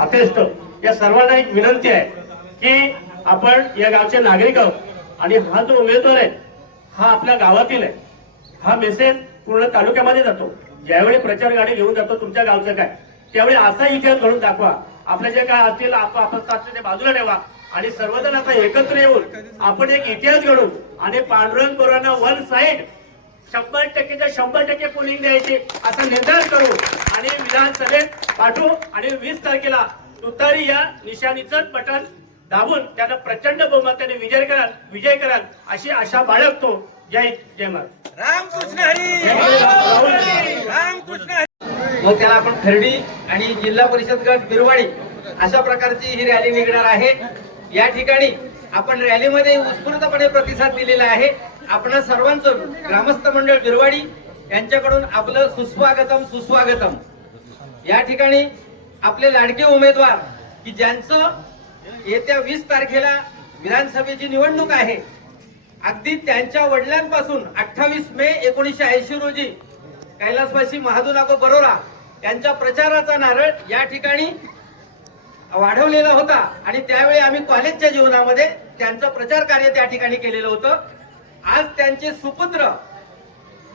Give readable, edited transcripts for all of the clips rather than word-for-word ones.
अपेस्ट या सर्वांना एक विनंती आहे की आपण या गावचे नागरिक आहोत आणि हा जो उमेदवार आहे हा आपल्या गावातील आहे. हा मेसेज पूर्ण तालुक्यामध्ये जातो. ज्यावेळी प्रचार गाडी घेऊन जातो तुमच्या गावचं काय त्यावेळी असा इतिहास घडून दाखवा. आपल्या जे काय असतील आपत्ती बाजूला ठेवा आणि सर्वजण आता एकत्र येऊन आपण एक इतिहास घडू आणि पांडुरंग कोरांना वन साइड 100% पोलिंग द्यायची असा निर्धार करू आणि विधानसभेत पाठवू आणि 20 तारखेला तुतारी या निशाणीचं बटन दाबून त्यांना प्रचंड बहुमताने विजय कराल अशी आशा बाळगतो. जय जय महाराज. रामकृष्ण हरी. रामकृष्ण हरी. मग त्याला आपण खर्डी आणि जिल्हा परिषद गट बिरवाडी अशा प्रकारची ही रॅली निघणार आहे. या ठिकाणी आपण रॅलीमध्ये उत्स्फूर्तपणे प्रतिसाद दिलेला आहे. आपण सर्वांचं ग्रामस्थ मंडळ बिरवाडी यांच्याकडून आपलं सुस्वागतम. या ठिकाणी आपले लाडके उमेदवार की ज्यांचं येत्या 20 तारखेला विधानसभेची निवडणूक आहे, अगदी त्यांच्या वडिलांपासून 28 मे 1980 रोजी कैलासवासी महादुनाको बरोरा यांच्या प्रचाराचा नारळ या ठिकाणी वाढवलेला होता आणि त्यावेळी आम्ही कॉलेजच्या जीवनामध्ये त्यांचं प्रचार कार्य त्या ठिकाणी केलेलं होतं. आज त्यांचे सुपुत्र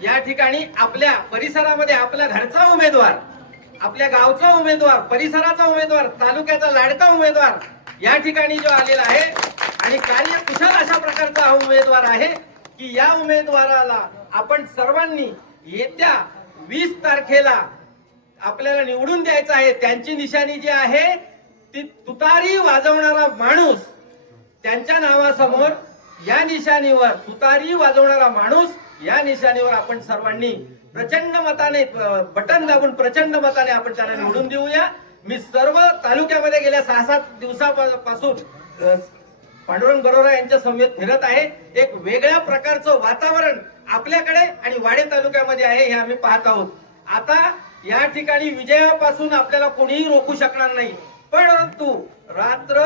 या ठिकाणी आपल्या परिसरामध्ये आपल्या घरचा उमेदवार, आपल्या गावचा उमेदवार, परिसराचा उमेदवार, तालुक्याचा लाडका उमेदवार या ठिकाणी जो आलेला आहे आणि कार्य कुशल अशा प्रकारचा हा उमेदवार आहे की या उमेदवाराला आपण सर्वांनी येत्या 20 तारखेला आपल्याला निवडून द्यायचं आहे. त्यांची निशाणी जी आहे ती तुतारी वाजवणारा माणूस. त्यांच्या नावासमोर या निशाणीवर तुतारी वाजवणारा माणूस या निशाणीवर आपण सर्वांनी प्रचंड मताने बटन दाबून प्रचंड मताने आपण त्याला निवडून देऊया. मी सर्व तालुक्यामध्ये गेल्या 6-7 दिवसापासून पांडुरंग बरोरा यांच्या समेत फिरत आहे. एक वेगळ्या प्रकारचं वातावरण आपल्याकडे आणि वाडे तालुक्यामध्ये आहे हे आम्ही पाहत आहोत. आता या ठिकाणी विजयापासून आपल्याला कोणीही रोखू शकणार नाही. परंतु रात्र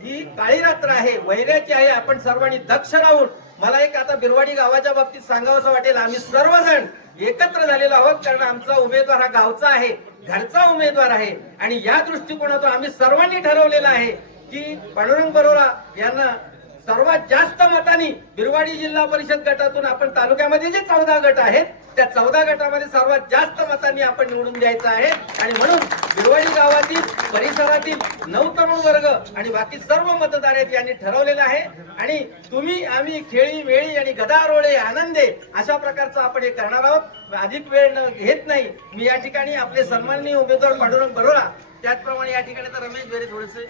ही काळी रात्र आहे, वैराची आहे. आपण सर्वांनी दक्ष राहून मला एक आता बिरवाडी गावाच्या बाबतीत सांगावंसं वाटेल. आम्ही सर्वजण एकत्र झालेलो आहोत कारण आमचा उमेदवार हा गावचा आहे, घरचा उमेदवार आहे आणि या दृष्टिकोनातून आम्ही सर्वांनी ठरवलेलं आहे की पांडुरंग बरोरा यांना सर्वात जास्त मतांनी बिरवाडी जिल्हा परिषद गटातून आपण तालुक्यामध्ये जे 14 गट आहेत त्या 14 गटामध्ये सर्वात जास्त मतांनी आपण निवडून द्यायचं आहे. आणि म्हणून बिरवाडी गावातील परिसरातील 9 तरुण वर्ग आणि बाकी सर्व मतदार आहेत यांनी ठरवलेलं आहे. आणि तुम्ही आम्ही खेळी वेळी आणि गदारोळे आनंदे अशा प्रकारचं आपण हे करणार आहोत. अधिक वेळ न घेत नाही मी या ठिकाणी आपले सन्माननीय उमेदवार पांडुरंग बरोरा त्याचप्रमाणे या ठिकाणी तर रमेश बेरे थोडेसे